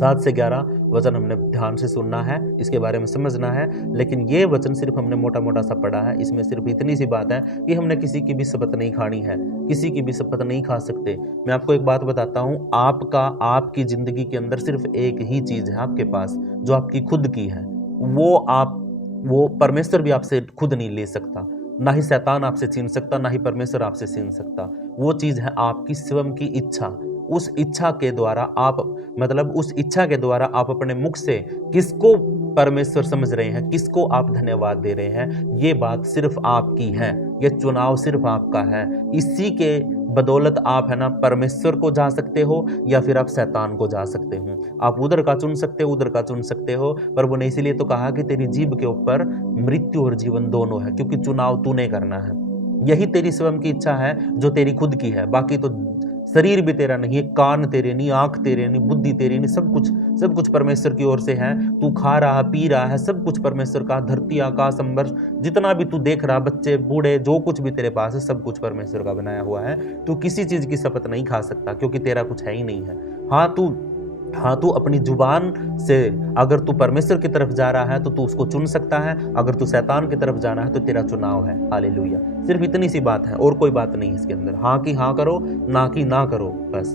7 से 11 वचन हमने ध्यान से सुनना है, इसके बारे में समझना है। लेकिन ये वचन सिर्फ हमने मोटा मोटा सा पढ़ा है, इसमें सिर्फ इतनी सी बात है कि हमने किसी की भी शपथ नहीं खानी है, किसी की भी शपथ नहीं खा सकते। मैं आपको एक बात बताता हूँ, आपकी जिंदगी के अंदर सिर्फ एक ही चीज है आपके पास जो आपकी खुद की है, वो परमेश्वर भी आपसे खुद नहीं ले सकता, ना ही शैतान आपसे छीन सकता, ना ही परमेश्वर आपसे छीन सकता। वो चीज है आपकी स्वयं की इच्छा। उस इच्छा के द्वारा आप अपने मुख से किसको परमेश्वर समझ रहे हैं, किसको आप धन्यवाद दे रहे हैं, ये बात सिर्फ आपकी है। ये चुनाव सिर्फ आपका है। इसी के बदौलत आप है ना परमेश्वर को जा सकते हो या फिर आप शैतान को जा सकते हो। आप उधर का चुन सकते हो, उधर का चुन सकते हो। प्रभु ने इसीलिए तो कहा कि तेरी जीभ के ऊपर मृत्यु और जीवन दोनों है, क्योंकि चुनाव तूने करना है। यही तेरी स्वयं की इच्छा है जो तेरी खुद की है। बाकी तो शरीर भी तेरा नहीं है, कान तेरे नहीं, आंख तेरे नहीं, बुद्धि तेरी नहीं, सब कुछ परमेश्वर की ओर से है। तू खा रहा पी रहा है, सब कुछ परमेश्वर का। धरती आकाश अंबर जितना भी तू देख रहा, बच्चे बूढ़े जो कुछ भी तेरे पास है, सब कुछ परमेश्वर का बनाया हुआ है। तू किसी चीज की शपथ नहीं खा सकता, क्योंकि तेरा कुछ है ही नहीं है। हाँ तू अपनी जुबान से अगर तू परमेश्वर की तरफ जा रहा है तो तू उसको चुन सकता है। अगर तू शैतान की तरफ जाना है तो तेरा चुनाव है। हालेलुया। सिर्फ इतनी सी बात है, और कोई बात नहीं इसके अंदर। हाँ की हाँ करो, ना की ना करो। बस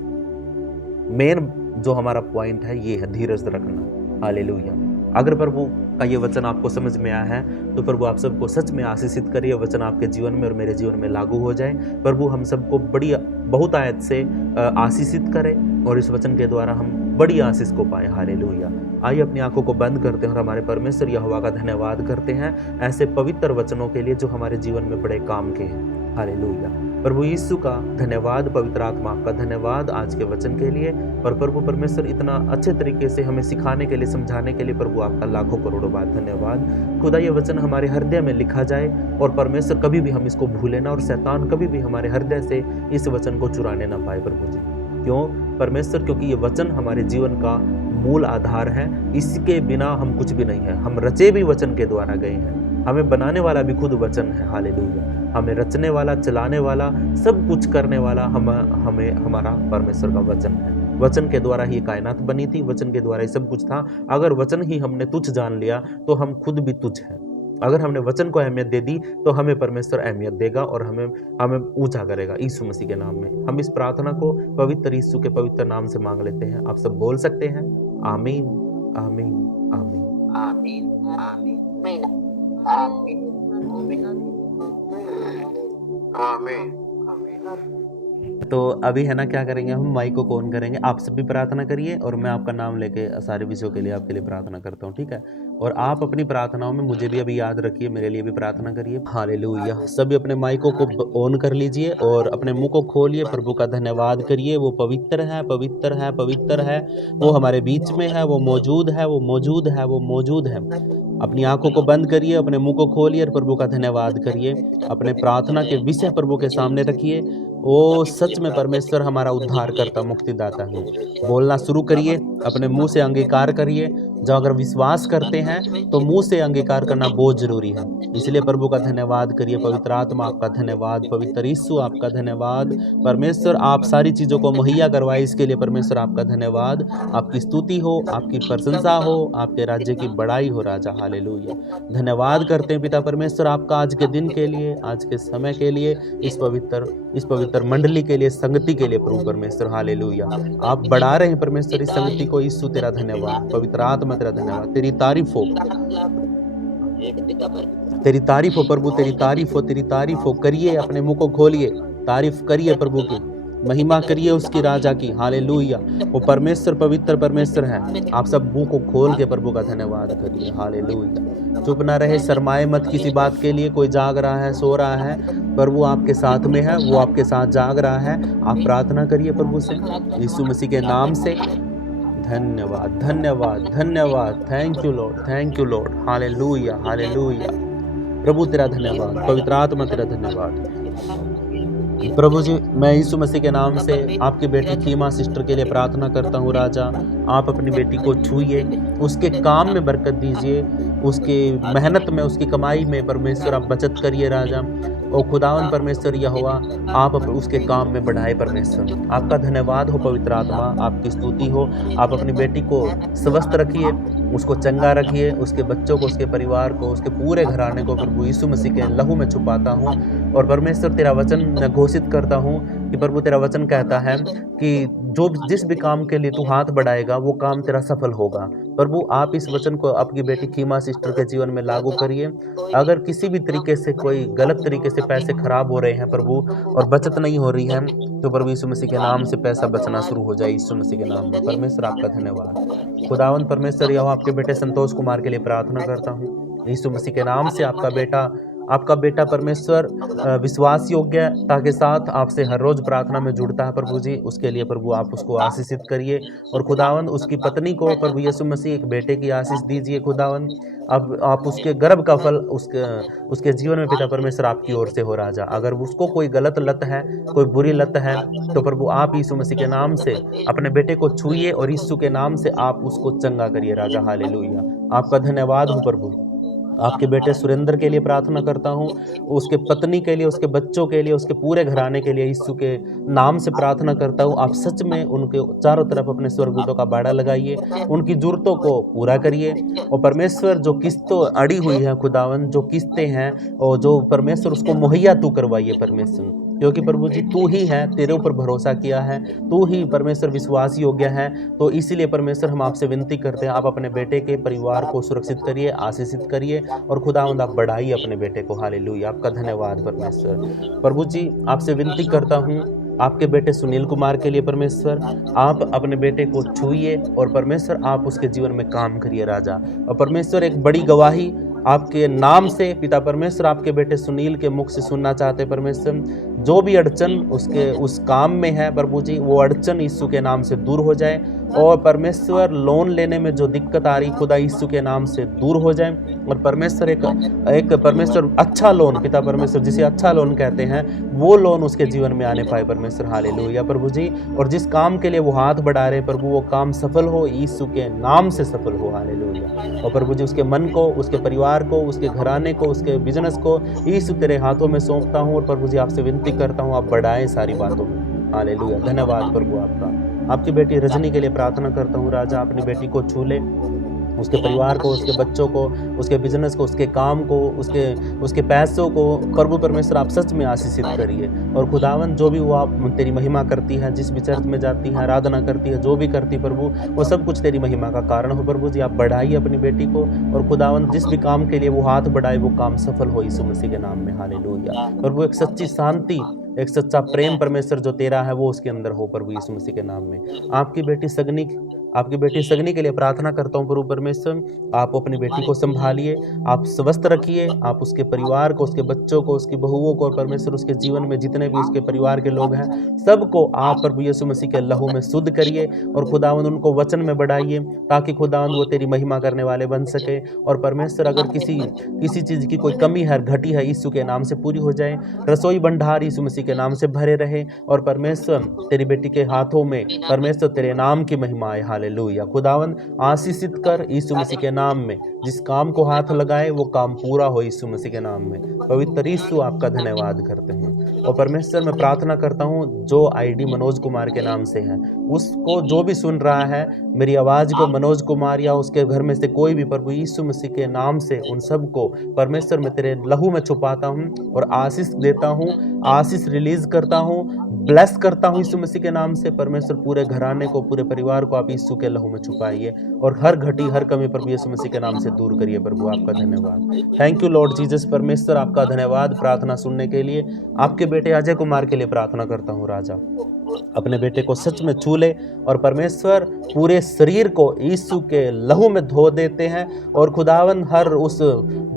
मेन जो हमारा पॉइंट है ये है धीरज रखना। हालेलुया। अगर प्रभु का ये वचन आपको समझ में आया है तो प्रभु आप सबको सच में आशीषित करिए। वचन आपके जीवन में और मेरे जीवन में लागू हो जाए। प्रभु हम सबको बड़ी बहुत आयत से आशीषित करे और इस वचन के द्वारा हम बड़ी आशीष को पाए। हालेलुया। आइए अपनी आंखों को बंद करते हैं और हमारे परमेश्वर यहोवा का धन्यवाद करते हैं ऐसे पवित्र वचनों के लिए जो हमारे जीवन में बड़े काम के हैं। हालेलुया। प्रभु यीशु का धन्यवाद, पवित्र आत्मा आपका धन्यवाद आज के वचन के लिए। और प्रभु परमेश्वर इतना अच्छे तरीके से हमें सिखाने के लिए, समझाने के लिए प्रभु आपका लाखों करोड़ों बार धन्यवाद। खुदा ये वचन हमारे हृदय में लिखा जाए और परमेश्वर कभी भी हम इसको भूले ना, और शैतान कभी भी हमारे हृदय से इस वचन को चुराने ना पाए। प्रभु जी क्यों परमेश्वर? क्योंकि ये वचन हमारे जीवन का मूल आधार है। इसके बिना हम कुछ भी नहीं है। हम रचे भी वचन के द्वारा गए हैं। हमें बनाने वाला भी खुद वचन है। हालेलुया। हमें रचने वाला, चलाने वाला, सब कुछ करने वाला हमें हमारा परमेश्वर का वचन है। वचन के द्वारा ही कायनात बनी थी, वचन के द्वारा ही सब कुछ था। अगर वचन ही हमने तुच्छ जान लिया तो हम खुद भी तुच्छ हैं। अगर हमने वचन को अहमियत दे दी तो हमें परमेश्वर अहमियत देगा और हमें ऊंचा करेगा यीशु मसीह के नाम में। हम इस प्रार्थना को पवित्र यीशु के पवित्र नाम से मांग लेते हैं। आप सब बोल सकते हैं आमीन, आमीन, आमीन, आमीन, आमीन, आमीन, आमीन। तो अभी है ना क्या करेंगे, हम माइक को ऑन करेंगे। आप सब भी प्रार्थना करिए और मैं आपका नाम लेके सारे विषयों के लिए आपके लिए प्रार्थना करता हूँ, ठीक है? और आप अपनी प्रार्थनाओं में मुझे भी अभी याद रखिए, मेरे लिए भी प्रार्थना करिए। हालेलुया। सभी अपने माइकों को ऑन कर लीजिए और अपने मुंह को खोलिए। प्रभु का धन्यवाद करिए। वो पवित्र है, पवित्र है, पवित्र है। वो हमारे बीच में है, वो मौजूद है, वो मौजूद है, वो मौजूद है। अपनी आंखों को बंद करिए, अपने मुंह को खोलिए और प्रभु का धन्यवाद करिए। अपने प्रार्थना के विषय प्रभु के सामने रखिए। ओ सच में परमेश्वर हमारा उद्धार करता, मुक्तिदाता है। बोलना शुरू करिए, अपने मुंह से अंगीकार करिए। जो अगर विश्वास करते हैं तो मुंह से अंगीकार करना बहुत जरूरी है। इसलिए प्रभु का धन्यवाद करिए। पवित्र आत्मा आपका धन्यवाद, पवित्र यीशु आपका धन्यवाद। परमेश्वर आप सारी चीजों को मुहैया करवाए, इसके लिए परमेश्वर आपका धन्यवाद। आपकी स्तुति हो, आपकी प्रशंसा हो, आपके राज्य की बड़ाई हो राजा। हालेलुया। धन्यवाद करते हैं पिता परमेश्वर आपका आज के दिन के लिए, आज के समय के लिए, इस पवित्र मंडली के लिए, संगति के लिए प्रभु परमेश्वर। हालेलुया। आप बढ़ा रहे हैं परमेश्वर इस संगति को। यीशु तेरा धन्यवाद, पवित्र आत्मा तेरा धन्यवाद। तेरी तारीफ हो, तेरी तारीफ हो प्रभु, तेरी तारीफ हो, तेरी तारीफ हो। करिए, अपने मुंह को खोलिए, तारीफ करिए प्रभु की, महिमा करिए उसकी, राजा की। हालेलुया। वो परमेश्वर पवित्र परमेश्वर है। आप सब मुंह को खोल के प्रभु का धन्यवाद करिए। हालेलुया। चुप ना रहे, शर्माए मत किसी बात के लिए। कोई जाग रहा है, सो रहा है, प्रभु आपके साथ में है, वो आपके साथ जाग रहा है। आप प्रार्थना करिए प्रभु से यीशु मसीह के नाम से। धन्यवाद, धन्यवाद, धन्यवाद। Thank you lord, thank you lord. Hallelujah, hallelujah. प्रभु तेरा धन्यवाद, पवित्र आत्मा तेरा धन्यवाद। प्रभु जी, मैं यीशु मसीह के नाम से आपकी बेटी खीमा सिस्टर के लिए प्रार्थना करता हूँ राजा। आप अपनी बेटी को छूइए, उसके काम में बरकत दीजिए, उसकी मेहनत में, उसकी कमाई में परमेश्वर आप बचत करिए राजा। ओ खुदावन परमेश्वर यहोवा, आप उसके काम में बढ़ाए परमेश्वर। आपका धन्यवाद हो पवित्र आत्मा, आपकी स्तुति हो। आप अपनी बेटी को स्वस्थ रखिए, उसको चंगा रखिए, उसके बच्चों को, उसके परिवार को, उसके पूरे घराने को प्रभु यीशु मसीह के लहू में छुपाता हूँ। और परमेश्वर तेरा वचन मैं घोषित करता हूँ कि प्रभु तेरा वचन कहता है कि जिस भी काम के लिए तू हाथ बढ़ाएगा वो काम तेरा सफल होगा। प्रभु आप इस वचन को आपकी बेटी खीमा सिस्टर के जीवन में लागू करिए। अगर किसी भी तरीके से कोई गलत तरीके से पैसे खराब हो रहे हैं प्रभु और बचत नहीं हो रही है, तो प्रभु यीशु मसीह के नाम से पैसा बचना शुरू हो जाए यीशु मसीह के नाम में। परमेश्वर आपका धन्यवाद। खुदावंद परमेश्वर यहोवा, आपके बेटे संतोष कुमार के लिए प्रार्थना करता हूँ यीशु मसीह के नाम से। आपका बेटा आपका बेटा परमेश्वर विश्वास योग्यता के साथ आपसे हर रोज़ प्रार्थना में जुड़ता है प्रभु जी, उसके लिए प्रभु आप उसको आशीषित करिए। और खुदावंद उसकी पत्नी को प्रभु यीशु मसीह एक बेटे की आशीष दीजिए खुदावंद। अब आप उसके गर्भ का फल उसके जीवन में पिता परमेश्वर आपकी ओर से हो राजा। अगर उसको कोई गलत लत है, कोई बुरी लत है, तो प्रभु आप यीशु मसीह के नाम से अपने बेटे को छूइए और यीशु के नाम से आप उसको चंगा करिए राजा। हालेलुया। आपका धन्यवाद हो प्रभु। आपके बेटे सुरेंद्र के लिए प्रार्थना करता हूँ, उसके पत्नी के लिए, उसके बच्चों के लिए, उसके पूरे घराने के लिए यीशु के नाम से प्रार्थना करता हूँ। आप सच में उनके चारों तरफ अपने स्वर्गदूतों का बाड़ा लगाइए, उनकी ज़रूरतों को पूरा करिए। और परमेश्वर जो किस्तों अड़ी हुई है खुदावन, जो किस्तें हैं और जो परमेश्वर उसको मुहैया तू करवाइए परमेश्वर, क्योंकि प्रभु जी तू ही है, तेरे ऊपर भरोसा किया है, तू ही परमेश्वर विश्वास योग्य है। तो इसीलिए परमेश्वर हम आपसे विनती करते हैं, आप अपने बेटे के परिवार को सुरक्षित करिए, आशीषित करिए और खुदावंद आप बढ़ाइए अपने बेटे को। हालेलुया। आपका धन्यवाद परमेश्वर। प्रभु जी आपसे विनती करता हूँ, आपके बेटे सुनील कुमार के लिए परमेश्वर आप अपने बेटे को छूइए और परमेश्वर आप उसके जीवन में काम करिए राजा। और परमेश्वर एक बड़ी गवाही आपके नाम से पिता परमेश्वर आपके बेटे सुनील के मुख से सुनना चाहते परमेश्वर, जो भी अड़चन उसके उस काम में है प्रभु जी, वो अड़चन यीशु के नाम से दूर हो जाए। और परमेश्वर लोन लेने में जो दिक्कत आ रही खुदा यीशु के नाम से दूर हो जाए। और परमेश्वर एक परमेश्वर अच्छा लोन, पिता परमेश्वर जिसे अच्छा लोन कहते हैं, वो लोन उसके जीवन में आने पाए परमेश्वर। हालेलुया प्रभु जी। और जिस काम के लिए वो हाथ बढ़ा रहे प्रभु, वो काम सफल हो, यीशु के नाम से सफल हो। हालेलुया। और प्रभु जी उसके मन को, उसके परिवार को, उसके घराने को, उसके बिजनेस को यीशु तेरे हाथों में सौंपता हूँ। और प्रभु जी आपसे विनती करता हूँ, आप बढ़ाएं सारी बातों में। हालेलुया। धन्यवाद प्रभु आपका। आपकी बेटी रजनी के लिए प्रार्थना करता हूँ राजा, अपनी बेटी को छू ले, उसके परिवार को, उसके बच्चों को, उसके बिजनेस को, उसके काम को, उसके पैसों को प्रभु परमेश्वर आप सच में आशीषित करिए। और खुदावन जो भी वो आप तेरी महिमा करती है, जिस भी चर्च में जाती है, आराधना करती है, जो भी करती प्रभु, वो सब कुछ तेरी महिमा का कारण हो प्रभु जी। आप बढ़ाइए अपनी बेटी को और खुदावन जिस भी काम के लिए वो हाथ बढ़ाए वो काम सफल हो यीशु मसीह के नाम में। हालेलुया। प्रभु एक सच्ची शांति, एक सच्चा प्रेम परमेश्वर जो तेरा है वो उसके अंदर हो प्रभु यीशु मसीह के नाम में। आपकी बेटी सगनी के लिए प्रार्थना करता हूँ प्रभु परमेश्वर, आप अपनी बेटी को संभालिए, आप स्वस्थ रखिए, आप उसके परिवार को, उसके बच्चों को, उसकी बहुओं को और परमेश्वर उसके जीवन में जितने भी उसके परिवार के लोग हैं सबको आप प्रभु यीशु मसीह के लहू में शुद्ध करिए। और खुदावंद उनको वचन में बढ़ाइए ताकि खुदावंद वो तेरी महिमा करने वाले बन सके। और परमेश्वर अगर किसी चीज़ की कोई कमी है, घटी है, यीशु के नाम से पूरी हो जाए। रसोई भंडार यीशु मसीह के नाम से भरे रहे और परमेश्वर तेरी बेटी के हाथों में परमेश्वर तेरे नाम की महिमा है। हालेलुया। खुदावन आशीषित कर यीशु मसीह के नाम में, जिस काम को हाथ लगाए वो काम पूरा हो यीशु मसीह के नाम में। पवित्र यीशु आपका धन्यवाद करते हैं। और परमेश्वर मैं प्रार्थना करता हूँ जो आईडी मनोज कुमार के नाम से है, उसको जो भी सुन रहा है मेरी आवाज़ को, मनोज कुमार या उसके घर में से कोई भी प्रभु यीशु मसीह के नाम से उन सबको परमेश्वर मैं तेरे लहू में छुपाता हूँ और आशीष देता हूँ, आशीष रिलीज करता हूँ, ब्लेस करता हूँ यीशु मसीह के नाम से। परमेश्वर पूरे घराने को, पूरे परिवार को आप यीशु के लहू में छुपाइए और हर घटी, हर कमी प्रभु यीशु मसीह के नाम से दूर करिए प्रभु। आपका धन्यवाद। Thank you Lord Jesus. परमेश्वर आपका धन्यवाद प्रार्थना सुनने के लिए। आपके बेटे अजय कुमार के लिए प्रार्थना करता हूँ राजा, अपने बेटे को सच में छू ले और परमेश्वर पूरे शरीर को यीशु के लहू में धो देते हैं। और खुदावन हर उस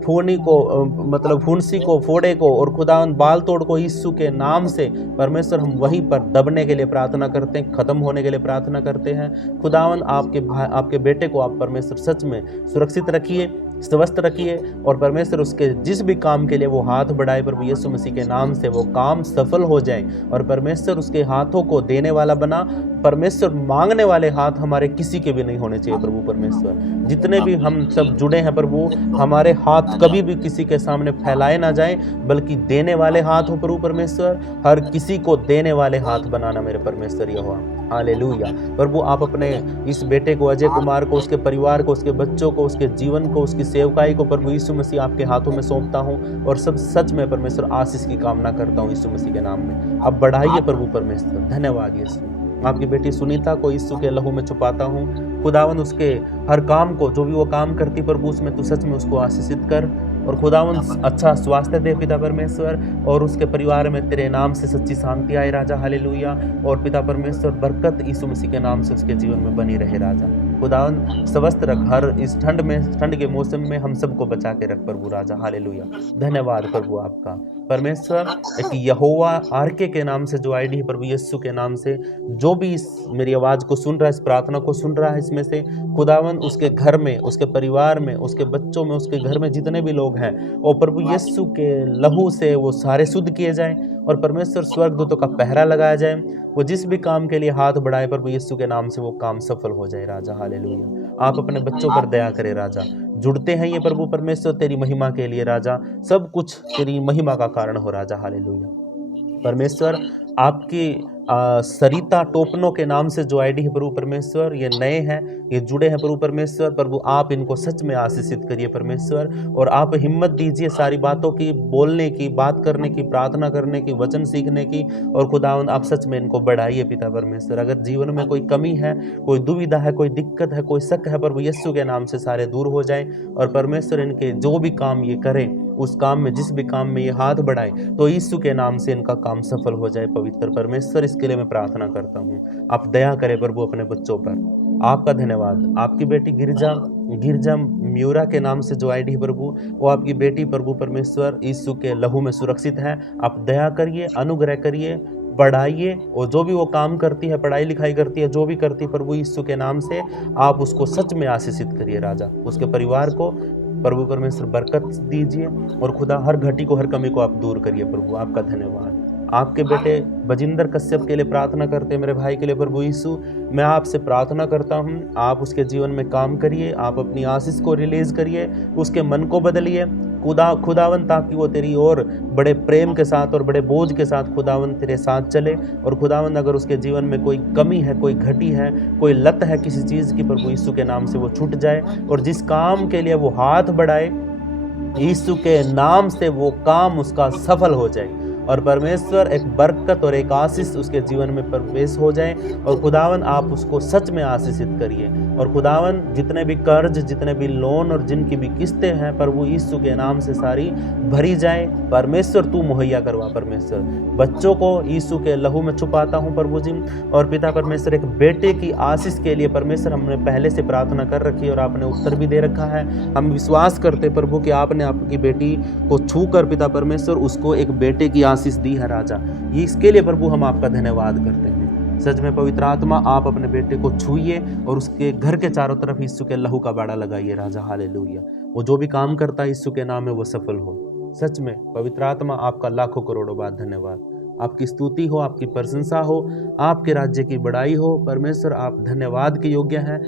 फूनी को, मतलब फुंसी को, फोड़े को और खुदावन बाल तोड़ को यीशु के नाम से परमेश्वर हम वहीं पर दबने के लिए प्रार्थना करते हैं, खत्म होने के लिए प्रार्थना करते हैं। खुदावन आपके बेटे को आप परमेश्वर सच में सुरक्षित रखिए, स्वस्थ रखिए और परमेश्वर उसके जिस भी काम के लिए वो हाथ बढ़ाए प्रभु यीशु मसीह के नाम से वो काम सफल हो जाए। और परमेश्वर उसके हाथों को देने वाला बना। परमेश्वर मांगने वाले हाथ हमारे किसी के भी नहीं होने चाहिए प्रभु परमेश्वर। जितने भी हम सब जुड़े हैं प्रभु, हमारे हाथ कभी भी किसी के सामने फैलाए ना जाए, बल्कि देने वाले हाथ हो प्रभु परमेश्वर। हर किसी को देने वाले हाथ बनाना मेरे परमेश्वर यहोवा। हालेलुया। प्रभु आप अपने इस बेटे को, अजय कुमार को, उसके परिवार को, उसके बच्चों को, उसके जीवन को, उसकी सेवकाई को प्रभु यीशु मसीह आपके हाथों में सौंपता हूँ और सब सच में परमेश्वर आशीष की कामना करता हूँ यीशु मसीह के नाम में। आप बढ़ाइए प्रभु परमेश्वर। धन्यवाद यीशु। आपकी बेटी सुनीता को यीशु के लहू में छुपाता हूँ। खुदावन उसके हर काम को, जो भी वो काम करती प्रभु, उसमें तू सच में उसको आशीषित कर और खुदावन अच्छा स्वास्थ्य दे पिता परमेश्वर। और उसके परिवार में तेरे नाम से सच्ची शांति आए राजा। हालेलुया। और पिता परमेश्वर बरकत यीशु मसीह के नाम से उसके जीवन में बनी रहे राजा। खुदावन स्वस्थ रख, हर इस ठंड के मौसम में हम सबको बचा के रख प्रभु राजा। हालेलुया। धन्यवाद प्रभु आपका परमेश्वर। एक यहोवा आरके के नाम से जो आईडी है प्रभु यीशु के नाम से, जो भी इस मेरी आवाज़ को सुन रहा है, इस प्रार्थना को सुन रहा है, इसमें से खुदावन उसके घर में, उसके परिवार में, उसके बच्चों में, उसके घर में जितने भी लोग हैं, और प्रभु यीशु के लहू से वो सारे शुद्ध किए जाएं, और परमेश्वर स्वर्गदूतों का पहरा लगाया जाए। वो जिस भी काम के लिए हाथ बढ़ाए प्रभु यीशु के नाम से वो काम सफल हो जाए राजा। हालेलुया। आप अपने बच्चों पर दया करें राजा। जुड़ते हैं ये प्रभु परमेश्वर तेरी महिमा के लिए राजा, सब कुछ तेरी महिमा का कारण हो राजा। हालेलुया। परमेश्वर आपकी सरिता टोपनो के नाम से जो आईडी है प्रभु परमेश्वर, ये नए हैं, ये जुड़े हैं प्रभु परमेश्वर। प्रभु आप इनको सच में आशीषित करिए परमेश्वर, और आप हिम्मत दीजिए सारी बातों की, बोलने की, बात करने की, प्रार्थना करने की, वचन सीखने की, और खुदावंद आप सच में इनको बढ़ाइए पिता परमेश्वर। अगर जीवन में कोई कमी है, कोई दुविधा है, कोई दिक्कत है, कोई शक है, प्रभु यीशु के नाम से सारे दूर हो जाए, और परमेश्वर इनके जो भी काम ये करें, उस काम में, जिस भी काम में ये हाथ बढ़ाए, तो यीशु के नाम से इनका काम सफल हो जाए पवित्र परमेश्वर। इसके लिए मैं प्रार्थना करता हूँ, आप दया करें प्रभु अपने बच्चों पर। आपका धन्यवाद। आपकी बेटी गिरजा म्यूरा के नाम से जो आईडी है प्रभु, वो आपकी बेटी प्रभु परमेश्वर यीशु के लहू में सुरक्षित है। आप दया करिए, अनुग्रह करिए, बढ़ाइए, और जो भी वो काम करती है, पढ़ाई लिखाई करती है, जो भी करती है प्रभु यीशु के नाम से आप उसको सच में आशीषित करिए राजा। उसके परिवार को प्रभु परमेश्वर बरकत दीजिए, और खुदा हर घटी को, हर कमी को आप दूर करिए प्रभु। आपका धन्यवाद। आपके बेटे बजिंदर कश्यप के लिए प्रार्थना करते हैं, मेरे भाई के लिए प्रभु यीशु मैं आपसे प्रार्थना करता हूँ, आप उसके जीवन में काम करिए, आप अपनी आशीष को रिलीज करिए, उसके मन को बदलिए खुदावन, ताकि वो तेरी और बड़े प्रेम के साथ और बड़े बोझ के साथ खुदावन तेरे साथ चले। और खुदावन अगर उसके जीवन में कोई कमी है, कोई घटी है, कोई लत है किसी चीज़ की, प्रभु यीशु के नाम से वो छूट जाए, और जिस काम के लिए वो हाथ बढ़ाए यीशु के नाम से वो काम उसका सफल हो जाए, और परमेश्वर एक बरकत और एक आशीष उसके जीवन में प्रवेश हो जाए। और खुदावन आप उसको सच में आशीषित करिए, और खुदावन जितने भी कर्ज, जितने भी लोन और जिनकी भी किस्तें हैं प्रभु यीशु के नाम से सारी भरी जाए। परमेश्वर तू मुहैया करवा परमेश्वर। बच्चों को यीशु के लहू में छुपाता हूँ प्रभु जी, और पिता परमेश्वर एक बेटे की आशीष के लिए परमेश्वर हमने पहले से प्रार्थना कर रखी है, और आपने उत्तर भी दे रखा है। हम विश्वास करते प्रभु कि आपने आपकी बेटी को छू कर पिता परमेश्वर उसको एक बेटे की आशीष दी है राजा। ये इसके लिए प्रभु हम आपका धन्यवाद करते हैं। सच में पवित्र आत्मा आप अपने बेटे को छूइए, और उसके घर के चारों तरफ यीशु के लहू का बाड़ा लगाइए राजा। हालेलुया। वो जो भी काम करता है यीशु के नाम में वो सफल हो। सच में पवित्र आत्मा आपका लाखों करोड़ों बार धन्यवाद। आपकी स्तुति हो, आपकी प्रशंसा हो, आपके राज्य की बड़ाई हो। परमेश्वर आप धन्यवाद के योग्य हैं।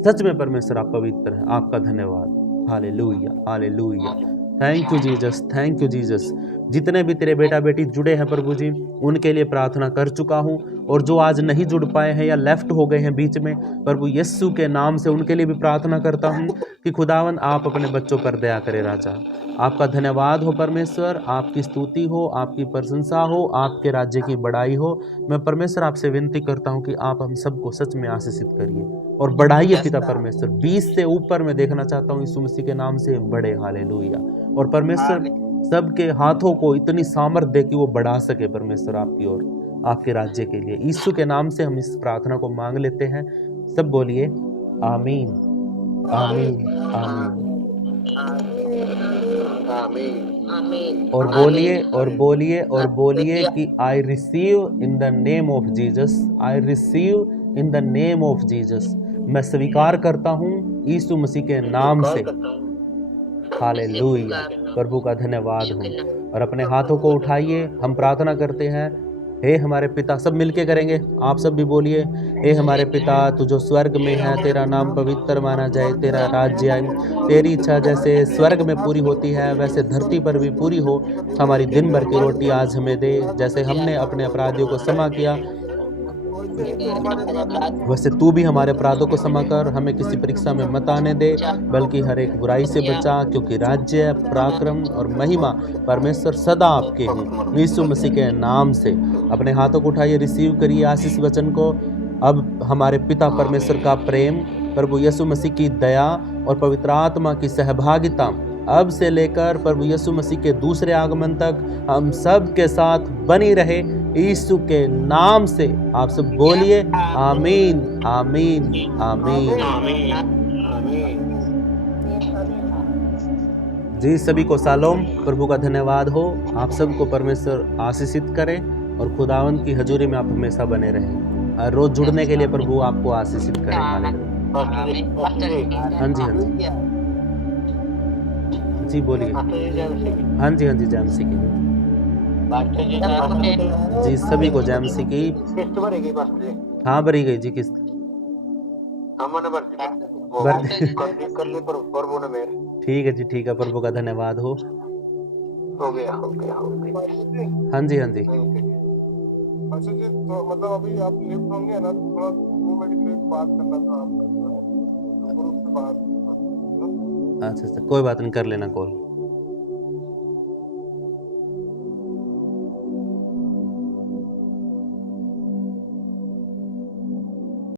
सच में परमेश्वर आप पवित्र हैं। आपका धन्यवाद। Hallelujah, hallelujah. Thank you Jesus, thank you Jesus. जितने भी तेरे बेटा बेटी जुड़े हैं प्रभु जी, उनके लिए प्रार्थना कर चुका हूँ, और जो आज नहीं जुड़ पाए हैं या लेफ्ट हो गए हैं बीच में, प्रभु यीशु के नाम से उनके लिए भी प्रार्थना करता हूँ कि खुदावन आप अपने बच्चों पर दया करें राजा। आपका धन्यवाद हो परमेश्वर, आपकी स्तुति हो, आपकी प्रशंसा हो, आपके राज्य की बड़ाई हो। मैं परमेश्वर आपसे विनती करता हूँ कि आप हम सबको सच में आशीषित करिए और बढ़ाइए पिता परमेश्वर। 20 से ऊपर मैं देखना चाहता हूँ यीशु मसीह के नाम से बड़े। हालेलुया। और परमेश्वर सबके हाथों को इतनी सामर्थ्य दे कि वो बढ़ा सके परमेश्वर आपकी ओर, आपके राज्य के लिए। यीशु के नाम से हम इस प्रार्थना को मांग लेते हैं। सब बोलिए आमीन, आमीन, आमीन। और बोलिए और बोलिए और बोलिए कि I receive in the name of Jesus, I receive in the name of Jesus. मैं स्वीकार करता हूँ यीशु मसीह के नाम से। हालेलुया। प्रभु का धन्यवाद हो। और अपने हाथों को उठाइए, हम प्रार्थना करते हैं। हे हमारे पिता, सब मिलके करेंगे, आप सब भी बोलिए। हे हमारे पिता, तू जो स्वर्ग में है, तेरा नाम पवित्र माना जाए, तेरा राज्य आए, तेरी इच्छा जैसे स्वर्ग में पूरी होती है वैसे धरती पर भी पूरी हो। हमारी दिन भर की रोटी आज हमें दे, जैसे हमने अपने अपराधियों को क्षमा किया वैसे तू भी हमारे अपराधों को क्षमा कर। हमें किसी परीक्षा में मत आने दे, बल्कि हर एक बुराई से बचा, क्योंकि राज्य, पराक्रम और महिमा परमेश्वर सदा आपके हैं। यीशु मसीह के नाम से अपने हाथों को उठाइए, रिसीव करिए आशीष वचन को। अब हमारे पिता परमेश्वर का प्रेम, प्रभु यीशु मसीह की दया और पवित्र आत्मा की सहभागिता अब से लेकर प्रभु यीशु मसीह के दूसरे आगमन तक हम सब के साथ बनी रहे यीशु के नाम से आप सब बोलिए आमीन आमीन आमीन। जी सभी को शालोम, प्रभु का धन्यवाद हो। आप सबको परमेश्वर आशीषित करे और खुदावंद की हजूरी में आप हमेशा बने रहें। और रोज जुड़ने के लिए प्रभु आपको आशीषित करे। हालेलुया। हाँ जी हाँ जी जी बोलिए। हाँ जी जय मसीह की जी सभी को जय मसीह की। किस्त भरेगी बस जी। हाँ भरी गई जी किस्त हमने भर दी वो भर दी। कर ली प्रभु ने मेरे ठीक है जी ठीक है, प्रभु का धन्यवाद हो। हो गया हो गया हो गया। हाँ जी Thank you। अच्छा जी, तो मतलब अभी आप लिफ्ट होंगे ना, थोड़ा 2 मिनट के लिए बात करना था आपसे, ग्रुप से बात। अच्छा कोई बात नहीं, कर लेना कॉल।